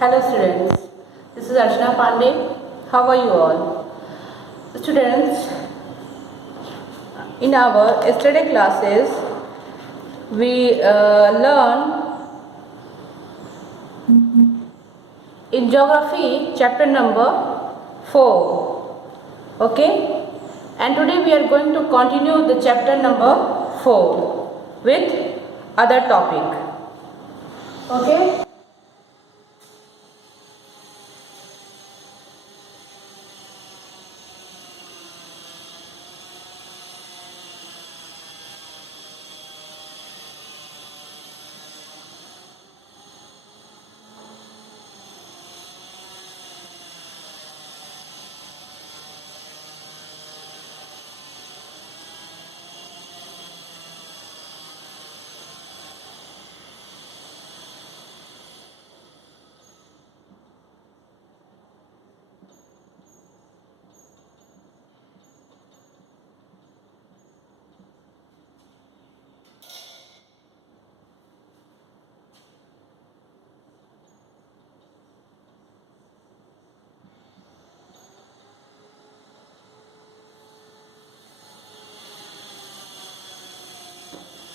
Hello students, this is Archana Pandey. How are you all? Students, in our yesterday classes, we learn in geography chapter number 4. Okay? And today we are going to continue the chapter number 4 with other topic. Okay?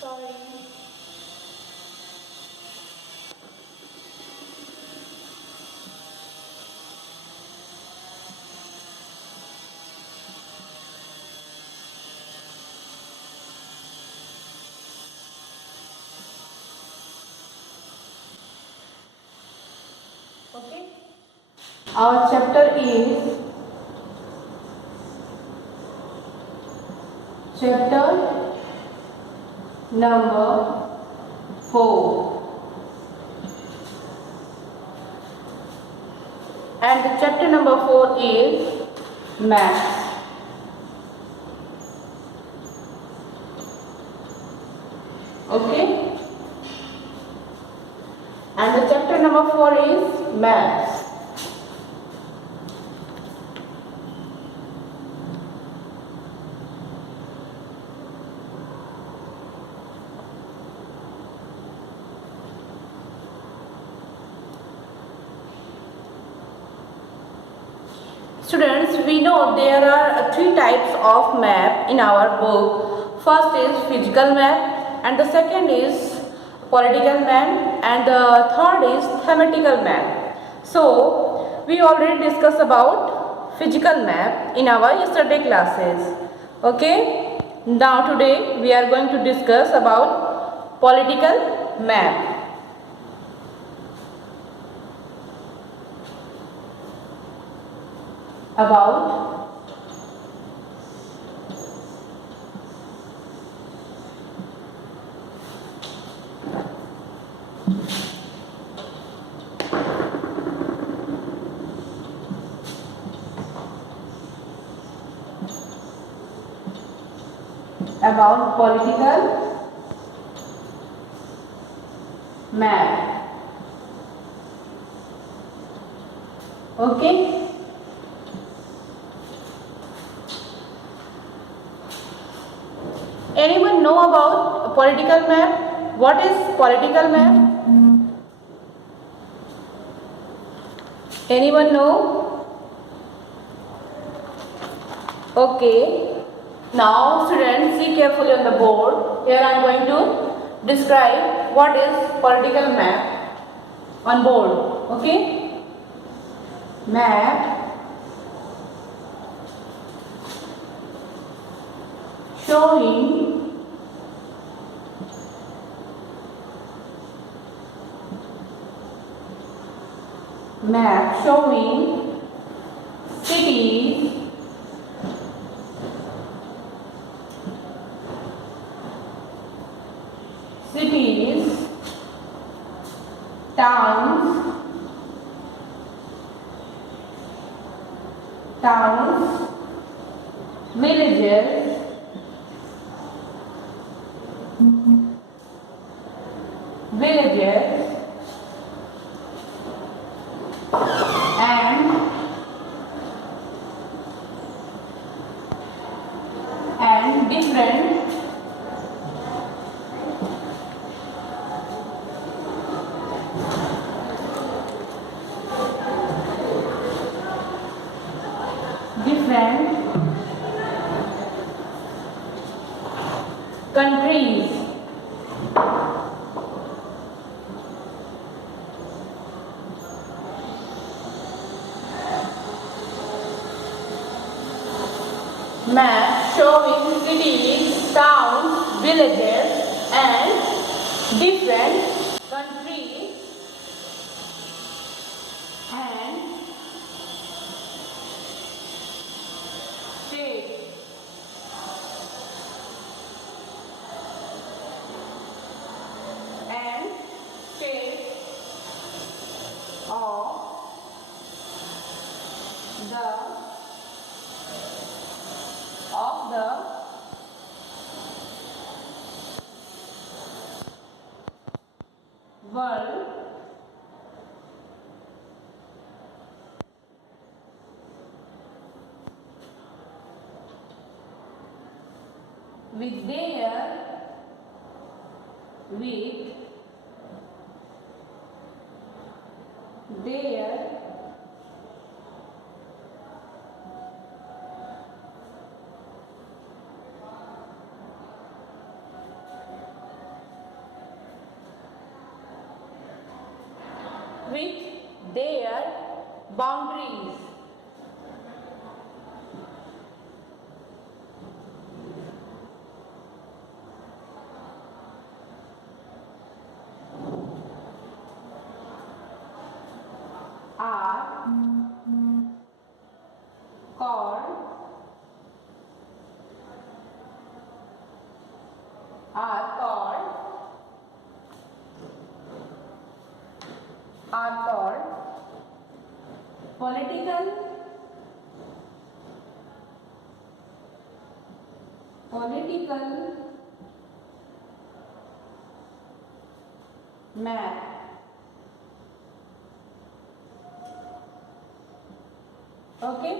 Sorry. Okay? Our chapter is chapter number 4, and the chapter number 4 is maths. Okay, and the chapter number 4 is maths. Students, we know there are three types of map in our book. First is physical map, and the second is political map, and the third is thematical map. So, we already discussed about physical map in our yesterday classes. Okay? Now today we are going to discuss about political map. About political map. Okay? Anyone know about political map? What is political map? Anyone know? Okay. Now students, see carefully on the board. Here I am going to describe what is political map on board. Okay? Map showing cities, towns, villages, and different map showing cities, towns, villages and different countries and states. And states of the world with their with their boundaries. Are called are called political map. Okay.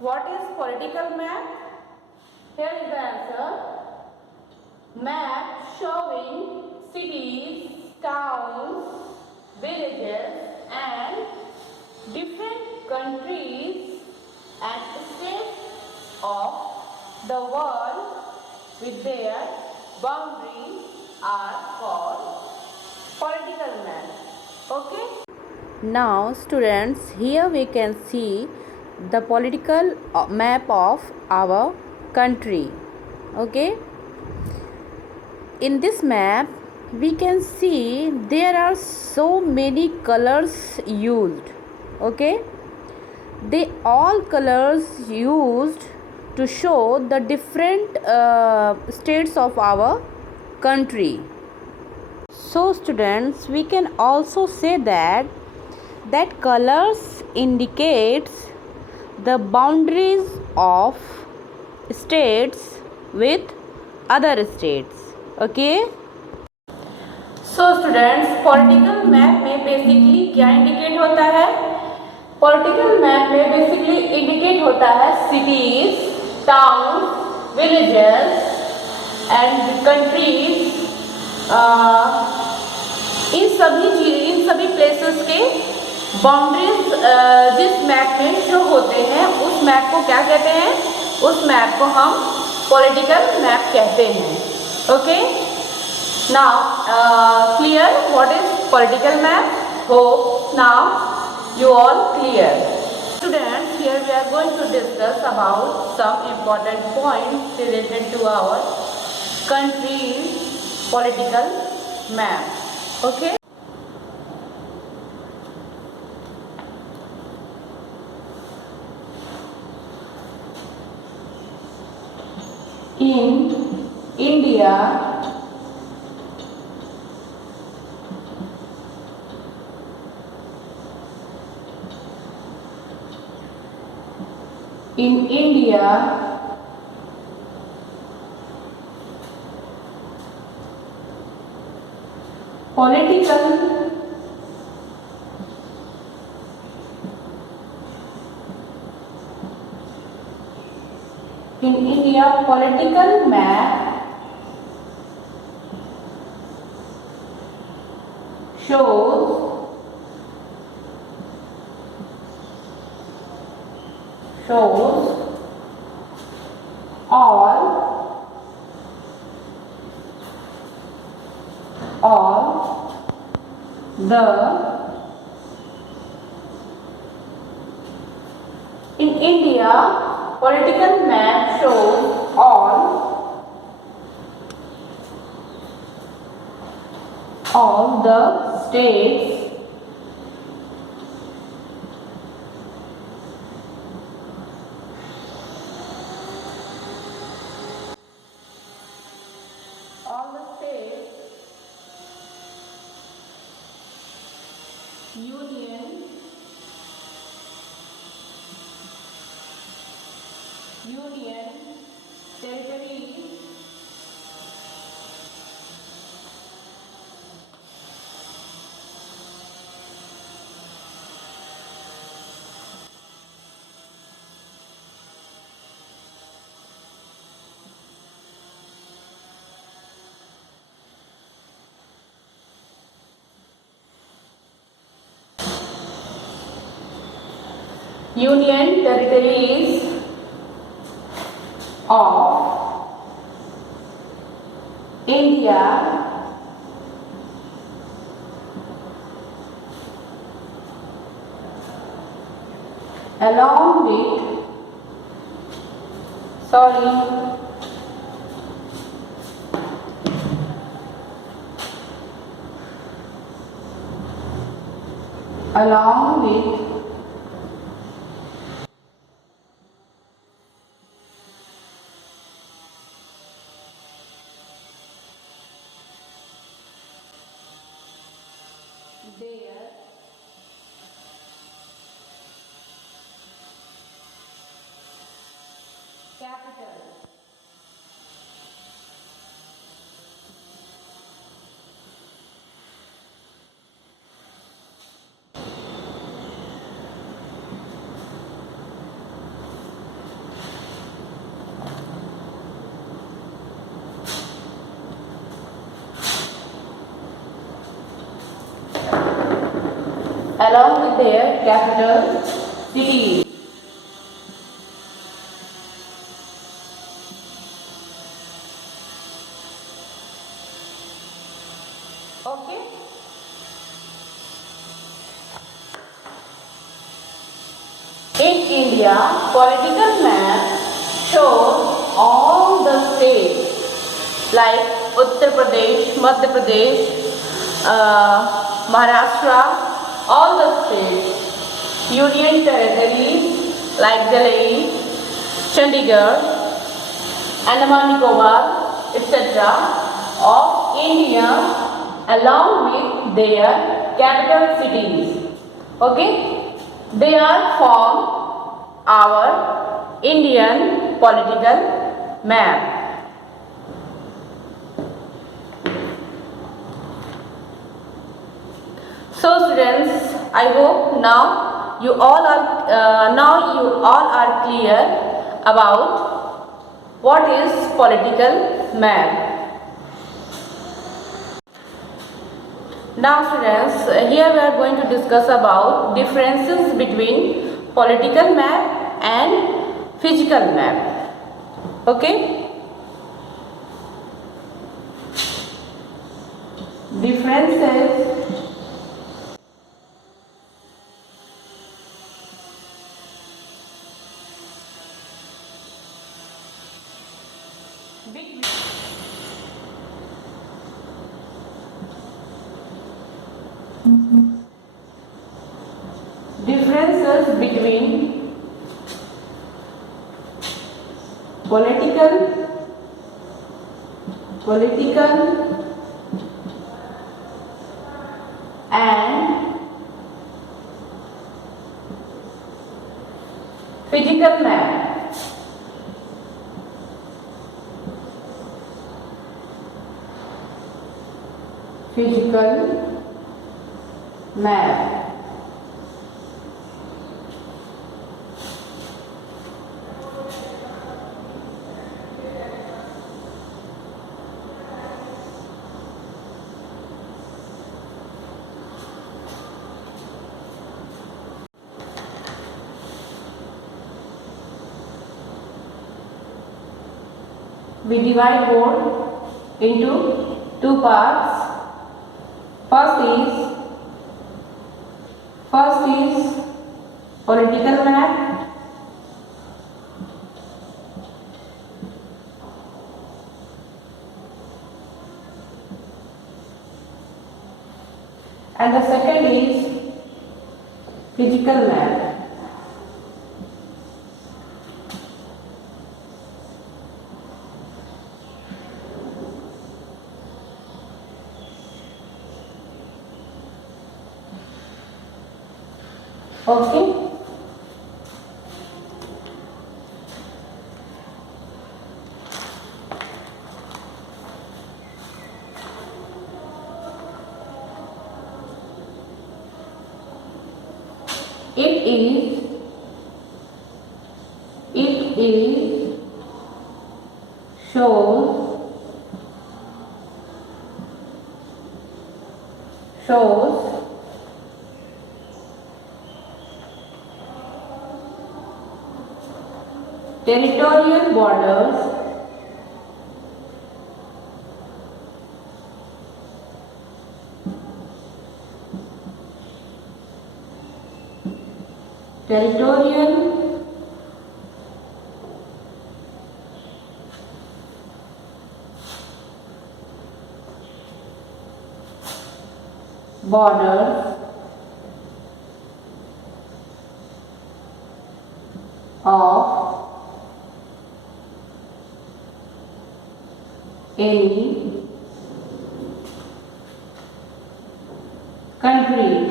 What is political map? Here is the answer. Map showing cities, towns, villages and different countries and states of the world with their boundaries are called political map. Okay. Now students, here we can see the political map of our country. Okay. In this map we can see there are so many colors used. Okay. They all colors used to show the different states of our country. So students, we can also say that colors indicates the boundaries of states with other states. Okay. So students, political map में basically क्या indicate होता है? Political map में basically indicate होता है cities, towns, villages and countries. इन सभी places के boundaries जिस मैप में शो होते हैं उस मैप को क्या कहते हैं? उस मैप को हम पॉलिटिकल मैप कहते हैं. Okay. Now clear what is political map? Hope now you all clear. Students, here we are going to discuss about some important points related to our country's political map. Okay. In India, political map shows all the In India, political map shows all the states union territories union territories of India along with along with their capital. Along with their capital cities. Okay. In India, political map shows all the states like Uttar Pradesh, Madhya Pradesh, Maharashtra, all the states, union territories like Delhi, Chandigarh, Andaman Nicobar, etc. of India along with their capital cities. Okay? They are from our Indian political map. So students, I hope now you all are clear about what is political map. Now students, here we are going to discuss about differences between political map and physical map. Okay? Differences between political and physical map. Physical map. We divide board into two parts. First is political map and the second is physical map. Okay. It is shows territorial borders territorial borders of any country.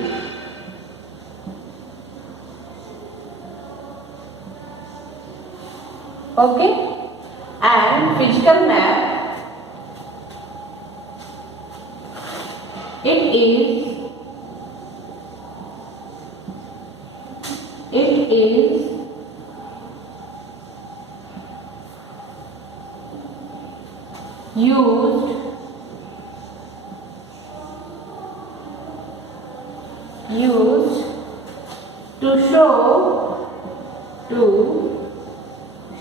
Okay, and physical map, it is used to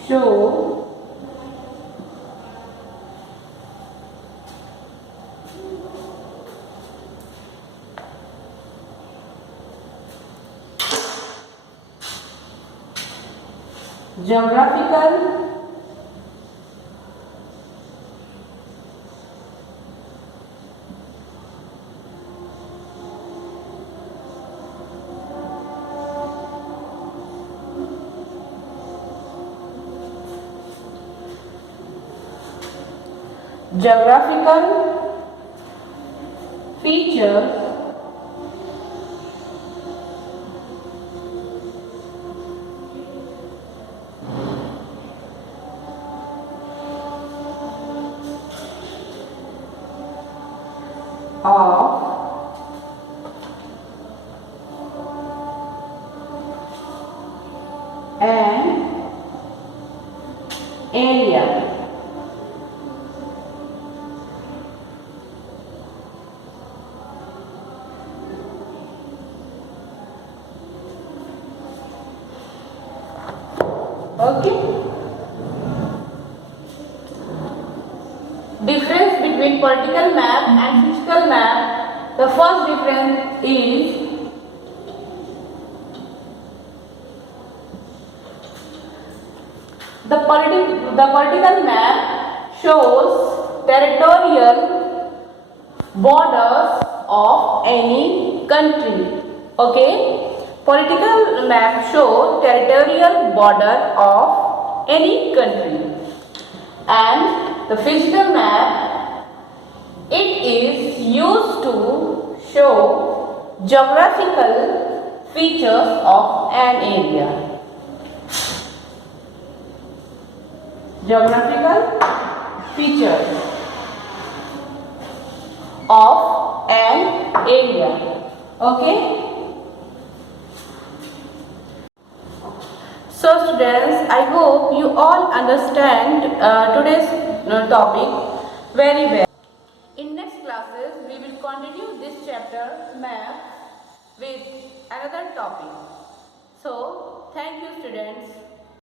show geographical features of an area. Okay. Difference between political map and physical map. The first difference is the political map shows territorial borders of any country. Okay, political map show territorial border of any country, and the physical map, it is used to show geographical features of an area. Geographical features of an area. Okay. So students, I hope you all understand today's topic very well. In next classes, we will continue this chapter map with another topic. So, thank you students.